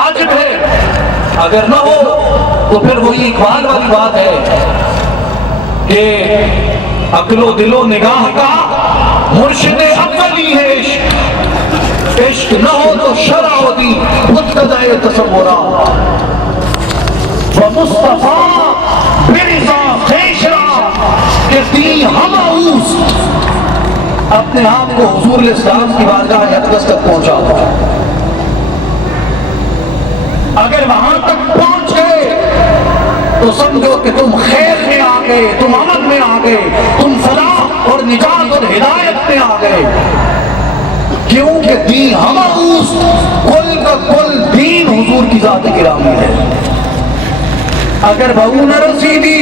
واجب ہے، اگر نہ ہو تو پھر وہی اقبال والی بات ہے کہ عقل و دل و نگاہ کا مرشد اولی ہے عشق، عشق نہ ہو تو شرع و دین متقاضی تصورات و مصطفیٰ برضا خویش را کہ دین ہمہ اوست، اپنے آپ کو حضور علیہ السلام کی بارگاہ اقدس تک پہنچا دو۔ اگر وہاں تک پہنچ گئے تو سمجھو کہ تم خیر میں آ گئے، تم امن میں آ گئے، تم فلاح اور نجات اور ہدایت میں آ گئے، کیونکہ دین ہمہ اوست، کل کا کل دین حضور کی ذات گرامی ہے۔ اگر بہو نہ رسیدی،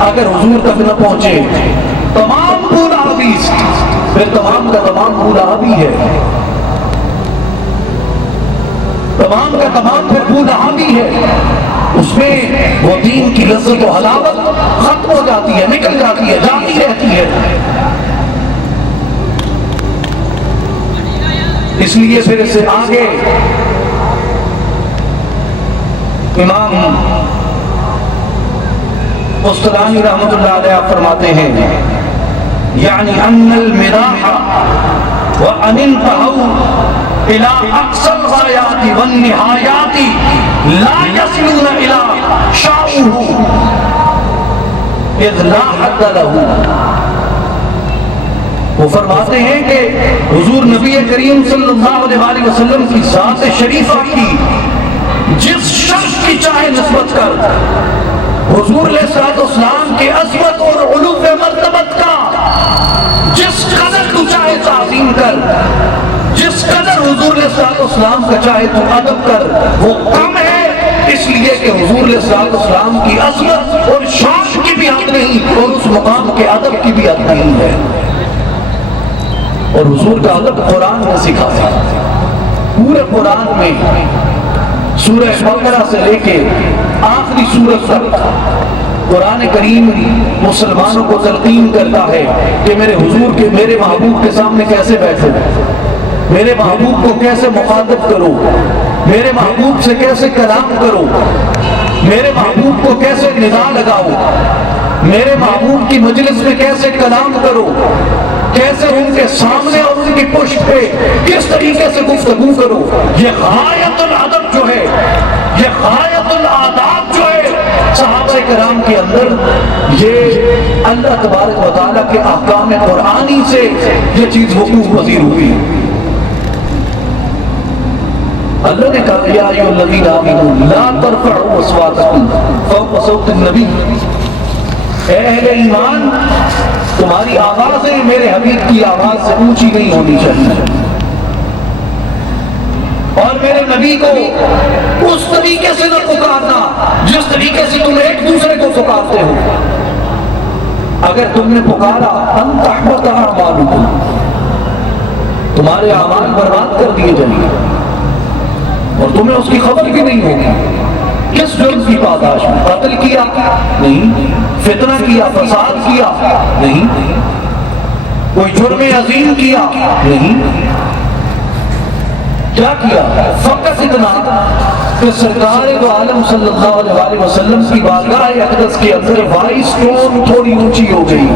اگر حضور تک نہ پہنچے، تمام پورا حدیث پھر تمام کا تمام پورا حبی ہے، تمام کا تمام پھر پورا حبی ہے، اس میں وہ دین کی لذت و حلاوت ختم ہو جاتی ہے، نکل جاتی ہے، جاتی رہتی ہے۔ اس لیے پھر اس سے آگے امام قسطلانی رحمۃ اللہ علیہ فرماتے ہیں یعنی ان المراح وان انتهوا الى اقصى الغایات والنہایات لا يصلون الى شاؤه اذ لا حد له۔ وہ فرماتے ہیں کہ حضور نبی کریم صلی اللہ علیہ وسلم کی ذات شریفہ کی جس شخص کی چاہے نسبت کر، حضور علیہ السلام کی عظمت اور علو مرتبت کا جس قدر تو چاہے تعظیم کر، جس قدر حضور علیہ السلام کا چاہے تو ادب کر، وہ کم ہے، اس لیے کہ حضور علیہ السلام کی عظمت اور شان کی بھی حد نہیں اور اس مقام کے ادب کی بھی حد نہیں ہے۔ اور حضور کا ادب قرآن نے سکھایا، پورے قرآن میں سورہ بقرہ سے لے کے آخری سورت تک قرآن کریم مسلمانوں کو تلقین کرتا ہے کہ میرے حضور کے، میرے محبوب کے سامنے کیسے بیٹھو، میرے محبوب کو کیسے مخاطب کرو، میرے محبوب سے کیسے کلام کرو، میرے محبوب کو کیسے ندا لگاؤ، میرے محبوب کی مجلس میں کیسے کلام کرو، کیسے ان کے سامنے اور ان کی پشت پہ کس طریقے سے گفتگو کرو۔ یہ غایت الادب جو ہے، یہ غایت الآداب جو ہے صحابہ کرام کے اندر، یہ اللہ تبارک و تعالیٰ کے احکام قرآنی سے یہ چیز وقوع پذیر ہوئی۔ اللہ نے کہا یا ایھا الذین آمنوا لا ترفعوا اصواتکم فوق صوت النبی، اے اہل ایمان تمہاری آوازیں میرے حبیب کی آواز سے اونچی نہیں ہونی چاہیے، اور میرے نبی کو اس طریقے سے نہ پکارنا جس طریقے سے تم ایک دوسرے کو پکارتے ہو۔ اگر تم نے پکارا ان تحبط اعمالکم، تمہارے اعمال برباد کر دیے جائیں گے اور تمہیں اس کی خبر بھی نہیں ہوگی۔ کس جرم کی پاداش میں؟ قتل کیا نہیں، فتنہ کیا، فساد کیا نہیں، کوئی جرم عظیم کیا نہیں، کیا کیا؟ فقط اتنا کہ سرکار دو عالم صلی اللہ علیہ وسلم کی بارگاہ اقدس کے اندر وائس ٹون تھوڑی اونچی ہو گئی،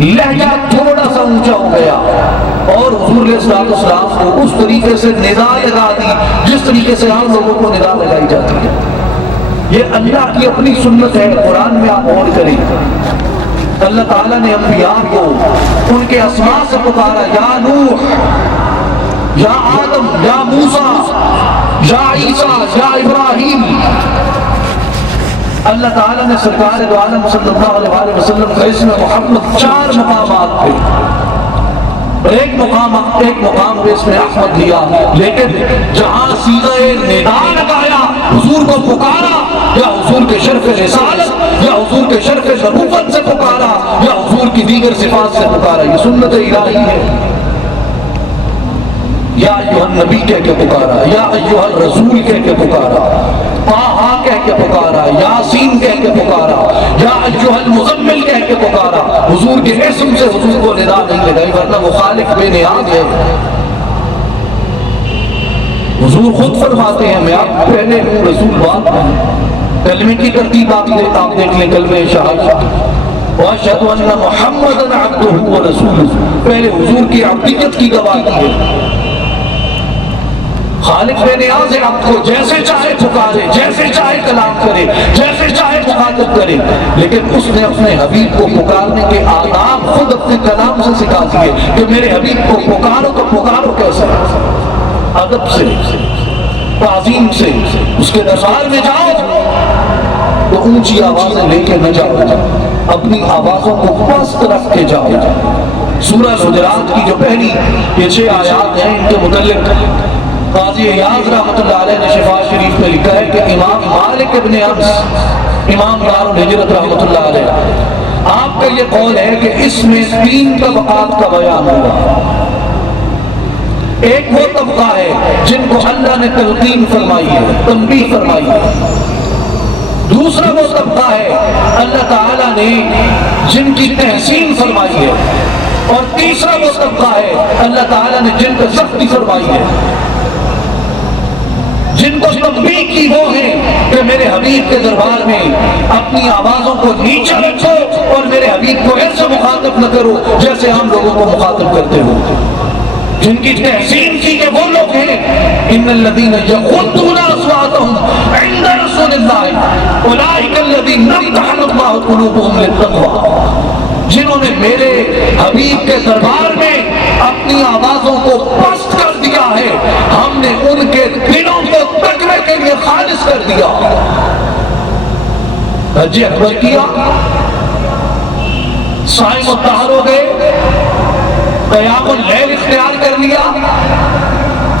لہجہ تھوڑا سا اونچا ہو گیا، اور حضور علیہ السلام کو اس طریقے سے ندا لگا دی جس طریقے سے عام لوگوں کو ندا لگائی جاتی ہے۔ یہ اللہ کی اپنی سنت ہے، قرآن میں آپ غور کریں، اللہ تعالیٰ نے انبیاء کو ان کے اسماء سے پکارا، یا نوح، یا آدم، یا موسیٰ، یا عیسیٰ، یا ابراہیم۔ اللہ تعالیٰ نے سرکار دو عالم صلی اللہ علیہ وسلم کا اسم محمد 4 مقامات پہ، ایک مقام پہ اس میں احمد لیا، لیکن جہاں صیغہ ندا لگایا، حضور کو پکارا، یا حضور کے شرف رسالت یا حضور کے شرف نبوت سے پکارا یا حضور کی دیگر صفات سے پکارا، یہ سنت الہی ہے۔ یا ایھا النبی کہہ کے پکارا، یا ایھا الرسول کہہ کے پکارا، طٰہٰ کہہ کے پکارا، یاسین کہہ کے پکارا، یا ایھا المزمل کہہ کے پکارا۔ حضور کے اسم سے حضور کو ندا نہیں لگائی، ورنہ وہ خالق بے نیاز ہے، حضور خود فرماتے ہیں میں آپ پہلے ہوں رسول بعد میں. کلمے کی ترتیب آپ دیکھ لیں. کلمہ شہادت واشہد ان محمدا عبدہ ورسولہ، پہلے حضور کی عبدیت کی گواہی ہے. خالق بے نیاز عبد کو جیسے چاہے پکارے، جیسے چاہے کلام کرے، جیسے چاہے مخاطب کرے، لیکن اس نے اپنے حبیب کو پکارنے کے آداب خود اپنے کلام سے سکھا دیے کہ میرے حبیب کو پکارو تو پکارو کیسے؟ ادب سے، تعظیم سے. اس کے دربار میں جاؤ تو اونچی آوازیں لے کے نہ جاؤ، اپنی آوازوں کو پست رکھ کے جاؤ. سورہ حجرات کی جو پہلی یہ 6 آیات ہیں ان کے متعلق قاضی ایاز رحمۃ اللہ علیہ نے شفا شریف میں لکھا ہے کہ امام مالک ابن انس امام دار الہجرت رحمۃ اللہ علیہ آپ کا یہ قول ہے کہ اس میں 3 طبقات کا بیان ہوا. ایک وہ طبقہ ہے جن کو اللہ نے تلقین فرمائی ہے، تنبیہ فرمائی ہے. دوسرا وہ طبقہ ہے اللہ تعالیٰ نے جن کی تحسین فرمائی ہے. اور تیسرا وہ طبقہ ہے اللہ تعالیٰ نے جن پر سختی فرمائی ہے. جن کو تنبیہ کی وہ ہیں کہ میرے حبیب کے دربار میں اپنی آوازوں کو نیچے رکھو اور میرے حبیب کو ایسے مخاطب نہ کرو جیسے ہم لوگوں کو مخاطب کرتے ہو. جن کی تحسین کی کہ وہ لوگ ہیں ان الذین یغضون اصواتهم عند رسول اللہ اولئک الذین امتحن اللہ قلوبهم للتقوی، جنہوں نے میرے حبیب کے دربار میں اپنی آوازوں کو پست کر دیا ہے، ہم نے ان کے دلوں کو تقوی کے لیے خالص کر دیا. حج اکبر کیا، صائم الطہر ہو گئے، قیام اللیل اختیار کر لیا،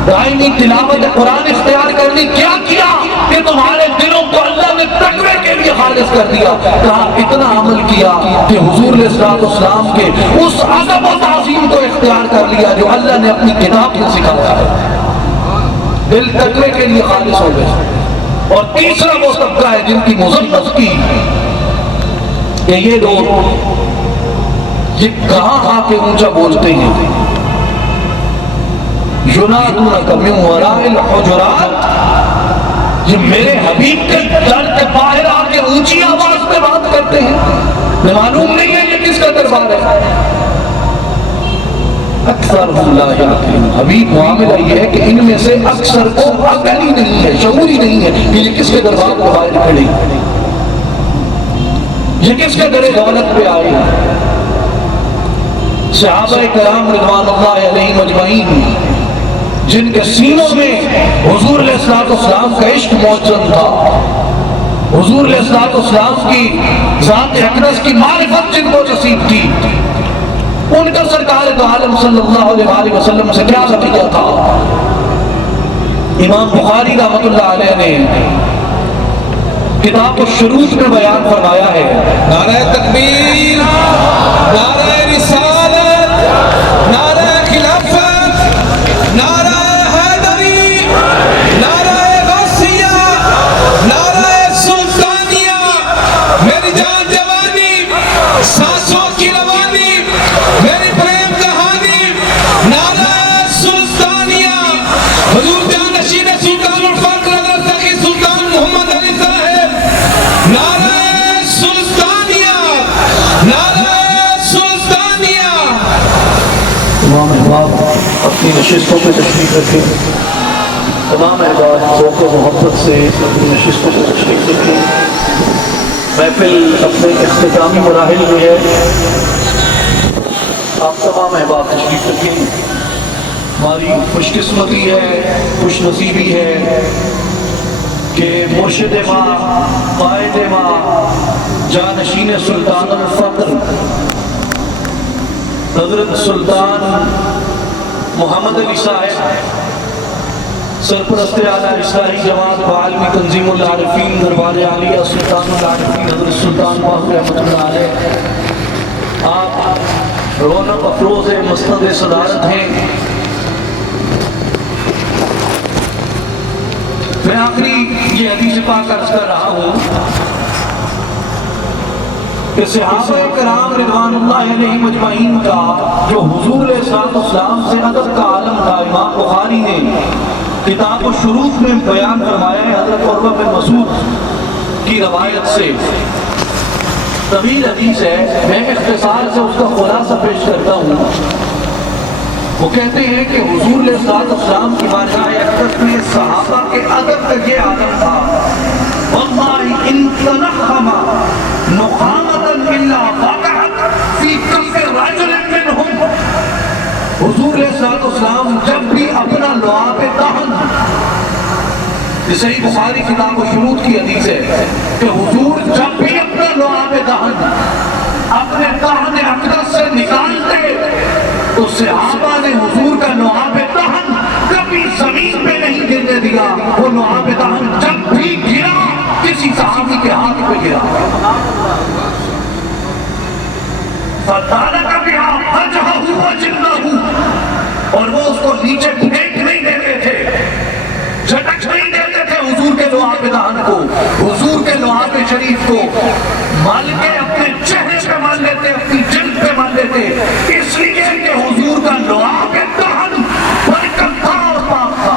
دائمی تلاوت قرآن اختیار کر لی. کیا کیا کہ تمہارے دلوں کو اللہ نے تقوی کے لیے خالص کر دیا. کہا اتنا عمل کیا کہ حضور علیہ السلام کے اس ادب و تعظیم کو اختیار کر لیا جو اللہ نے اپنی کتاب میں سکھایا ہے. دل تقوی کے لیے خالص ہو گئے. اور تیسرا وہ طبقہ ہے جن کی مذمت کی کہ یہ لوگ یہ کہاں کے اونچا بولتے ہیں. ینادونک من وراء الحجرات، یہ میرے حبیب کے در کے باہر آ کے اونچی آواز میں بات کرتے ہیں. معلوم نہیں ہے یہ کس کا دربار ہے. اکثر لا یعقلون، حبیب معاملہ یہ ہے کہ ان میں سے اکثر کو عقل ہی نہیں ہے، شعور ہی نہیں ہے کہ یہ کس کے دربار کو باہر کھڑی، یہ کس کے در دولت پہ آئے. صحابہ کرام رضوان اللہ علیہم اجمعین جن کے سینوں میں حضور علیہ السلام کا عشق موجود تھا، حضور علیہ السلام کی ذات اقدس کی معرفت جن کو نصیب تھی، ان کا سرکار دو عالم صلی اللہ علیہ وسلم سے کیا رویہ تھا. امام بخاری رحمۃ اللہ علیہ نے کتاب الشروط میں بیان فرمایا ہے. نعرہ تکبیر، نعرہ رسالت، نعرہ خلافت، نعرہ حیدری، نعرہ غوثیہ، نعرہ سلطانیہ، میری جان جوانی، سانسوں کی روانی، میری پریم کہانی، نعرہ سلطانیہ، حضور جان نشین سلطان الفقر حضرت سخی سلطان محمد علی صاحب، نعرہ سلطانیہ، نعرہ سلطانیہ. تمام احباب اپنی نشستوں پہ تشریف رکھیں. تمام احباب ذوق و محبت سے اپنی نشستوں پہ تشریف رکھیں. محفل اپنے اختتامی مراحل میں ہے. آپ تمام احباب تشریف رکھیں. ہماری خوش قسمتی ہے، خوش نصیبی ہے کہ مرشد ماں، قائد ماں، جانشین سلطان الفقر حضرت سلطان محمد علی صاحب، سرپرست اعلیٰ اصلاحی جماعت بعالمی تنظیم العارفین دربار عالیہ سلطان العارفین حضرت سلطان باہو رحمۃ اللہ علیہ، آپ رونق افروز مسند صدارت ہیں. میں آخری یہ حدیث پاک عرض کر رہا ہوں کہ صحابہ کرام رضوان اللہ علیہم اجمعین کا جو حضور علیہ السلام سے ادب کا عالم تھا، امام بخاری نے کتاب الشروط میں بیان فرمایا ہے حضرت عروہ بن مسعود کی روایت سے، طویل حدیث ہے، میں اختصار سے اس کا خلاصہ پیش کرتا ہوں۔ وہ کہتے ہیں کہ حضور علیہ السلام کی بارگاہ اقدس میں صحابہ کے ادب کا یہ عادت تھا، واللہ ان تنخم نخامۃ الا وقعت فی کف رجل منہم۔ حضور علیہ السلام جب بھی اپنا لعاب دہن، یہ صحیح بخاری کتاب و شروط کی حدیث ہے کہ حضور جب بھی اپنا لعاب دہن اپنے دہن اقدس سے نکالتے تو صحابہ نے حضور کا لعاب دہن کبھی زمین پہ نہیں گرنے دیا۔ وہ لعاب دہن جب بھی گرا کسی صحابی کے ہاتھ پہ گرا، فَتَعْلَقَ بِهَا وَجْهَهُ وَجِلْدَهُ، اور وہ اس کو نیچے پھینک نہیں دیتے تھے، جھٹک نہیں دیتے تھے حضور کے لعاب دہن کو، حضور کے لعاب شریف کو مل کے اپنے چہرے پہ مل لیتے، اپنی جلد پہ مل لیتے، اس لیے کہ حضور کا لعاب دہن برکت تھا اور پاک تھا۔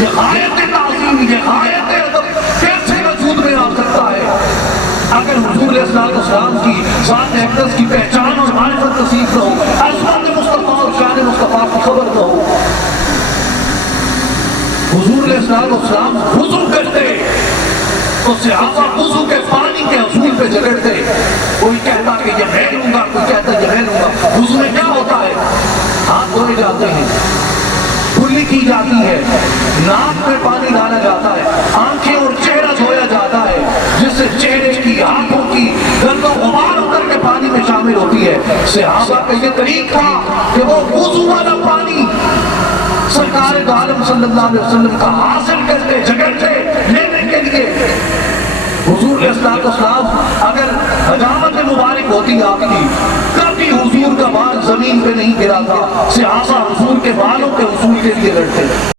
یہ غایت تعظیم، یہ غایت ادب کیسے وجود میں آ سکتا ہے؟ اگر حضور علیہ السلام کی ذات اقدس کی پہچان اور معرفت نصیب نہ ہو، عظمت مصطفیٰ اور شان مصطفیٰ کی خبر نہ ہو۔ حضور علیہ السلام وضو کرتے تو صحابہ وضو کے پانی کے اصول پہ جھگڑتے، کوئی کہتا کہ یہ میں لوں گا، کوئی کہتا یہ میں لوں گا۔ وضو میں کیا ہوتا ہے؟ ہاتھ دھوئے جاتے ہیں، کلی کی جاتی ہے، ناک میں پانی ڈالا جاتا ہے، آنکھیں اور چہرہ دھویا جاتا ہے، جس سے چہرے کی، آنکھوں کی گرد و غبار اتر کے پانی میں شامل ہوتی ہے۔ صحابہ کا یہ طریق تھا کہ وہ وضو والا پانی سرکار دو عالم صلی اللہ علیہ وسلم کا حاصل کرتے، جھگڑتے لینے کے لیے۔ حضور علیہ السلام اگر حجامت مبارک ہوتی آپ کی، کبھی حضور کا بال زمین پہ نہیں گرا تھا، صحابہ حضور کے بالوں کے حصول کے لیے لڑتے۔